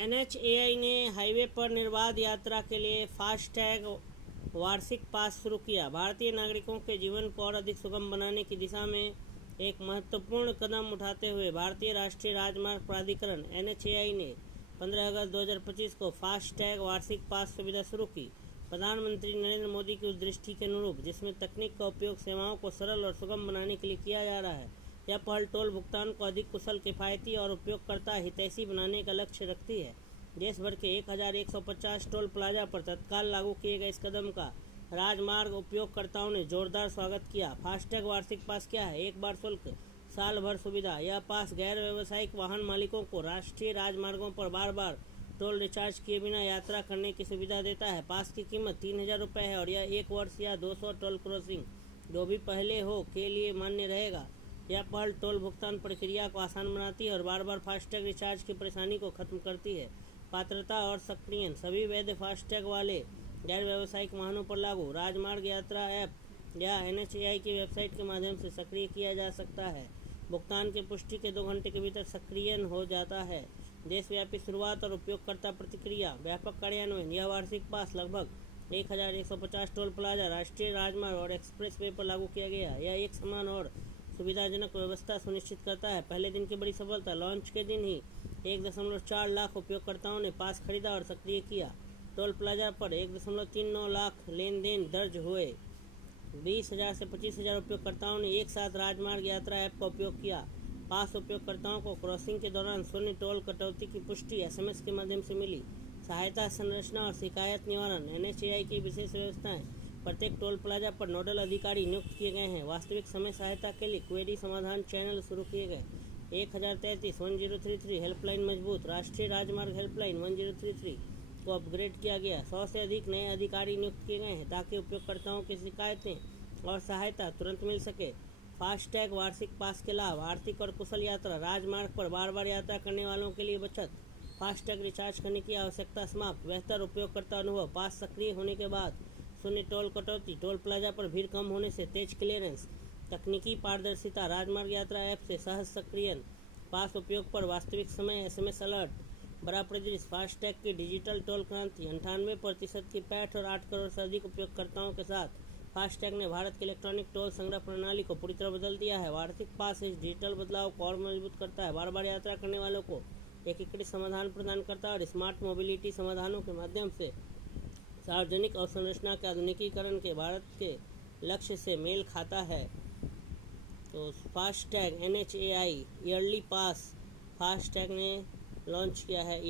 NHAI ने highway पर निर्बाध यात्रा के लिए फास्टैग वार्षिक पास शुरू किया। भारतीय नागरिकों के जीवन को और अधिक सुगम बनाने की दिशा में एक महत्वपूर्ण कदम उठाते हुए भारतीय राष्ट्रीय राजमार्ग प्राधिकरण NHAI ने 15 अगस्त 2025 को फास्टैग वार्षिक पास सुविधा शुरू की। प्रधानमंत्री नरेंद्र मोदी की उस दृष्टि के अनुरूप जिसमें तकनीक का उपयोग सेवाओं को सरल और सुगम बनाने के लिए किया जा रहा है, यह पहल टोल भुगतान को अधिक कुशल, किफ़ायती और उपयोगकर्ता हितैषी बनाने का लक्ष्य रखती है। देश भर के 1150 टोल प्लाजा पर तत्काल लागू किए गए इस कदम का राजमार्ग उपयोगकर्ताओं ने जोरदार स्वागत किया। फास्टैग वार्षिक पास क्या है? एक बार शुल्क, साल भर सुविधा। यह पास गैर व्यावसायिक वाहन मालिकों को राष्ट्रीय राजमार्गों पर बार बार टोल रिचार्ज किए बिना यात्रा करने की सुविधा देता है। पास की कीमत 3000 रुपये है और यह 1 वर्ष या 200 टोल क्रॉसिंग जो भी पहले हो के लिए मान्य रहेगा। यह पहल टोल भुगतान प्रक्रिया को आसान बनाती है और बार बार फास्टैग रिचार्ज की परेशानी को खत्म करती है। पात्रता और सक्रियण, सभी वैध फास्टैग वाले गैर व्यावसायिक वाहनों पर लागू। राजमार्ग यात्रा ऐप या NHAI की वेबसाइट के माध्यम से सक्रिय किया जा सकता है। भुगतान की पुष्टि के 2 घंटे के भीतर सक्रियण हो जाता है। देशव्यापी शुरुआत और उपयोगकर्ता प्रतिक्रिया। व्यापक कार्यान्वयन। यह वार्षिक पास लगभग 1150 टोल प्लाजा, राष्ट्रीय राजमार्ग और एक्सप्रेसवे पर लागू किया गया। यह एक समान और सुविधाजनक व्यवस्था सुनिश्चित करता है। पहले दिन की बड़ी सफलता। लॉन्च के दिन ही 1.4 लाख उपयोगकर्ताओं ने पास खरीदा और सक्रिय किया। टोल प्लाजा पर 1.39 लाख लेन देन दर्ज हुए। 20,000 से 25,000 उपयोगकर्ताओं ने एक साथ राजमार्ग यात्रा ऐप का उपयोग किया। पास उपयोगकर्ताओं को क्रॉसिंग के दौरान शून्य टोल कटौती की पुष्टि SMS के माध्यम से मिली। सहायता संरचना और शिकायत निवारण। NHAI की विशेष व्यवस्थाएं। प्रत्येक टोल प्लाजा पर नोडल अधिकारी नियुक्त किए गए हैं। वास्तविक समय सहायता के लिए क्वेरी समाधान चैनल शुरू किए गए। 1033-1033 हेल्पलाइन मजबूत। राष्ट्रीय राजमार्ग हेल्पलाइन 1033 को अपग्रेड किया गया। 100 से अधिक नए अधिकारी नियुक्त किए गए हैं ताकि उपयोगकर्ताओं की शिकायतें और सहायता तुरंत मिल सके। फास्टैग वार्षिक पास के लाभ। आर्थिक और कुशल यात्रा। राजमार्ग पर बार बार यात्रा करने वालों के लिए बचत। फास्टैग रिचार्ज करने की आवश्यकता समाप्त। बेहतर उपयोगकर्ता अनुभव। पास सक्रिय होने के बाद शून्य टोल कटौती। टोल प्लाजा पर भीड़ कम होने से तेज क्लियरेंस। तकनीकी पारदर्शिता। राजमार्ग यात्रा ऐप से सहज सक्रियण। पास उपयोग पर वास्तविक समय SMS अलर्ट। बड़ा परिदृश्य। फास्टैग की डिजिटल टोल क्रांति। 98% की पैठ और 8 करोड़ से अधिक उपयोगकर्ताओं के साथ फास्टैग ने भारत की इलेक्ट्रॉनिक टोल संग्रह प्रणाली को पूरी तरह बदल दिया है। वार्षिक पास इस डिजिटल बदलाव को और मजबूत करता है। बार बार यात्रा करने वालों को एकीकृत समाधान प्रदान करता है और स्मार्ट मोबिलिटी समाधानों के माध्यम से सार्वजनिक अवसंरचना के आधुनिकीकरण के भारत के लक्ष्य से मेल खाता है। तो FASTag NHAI yearly pass FASTag ने लॉन्च किया है।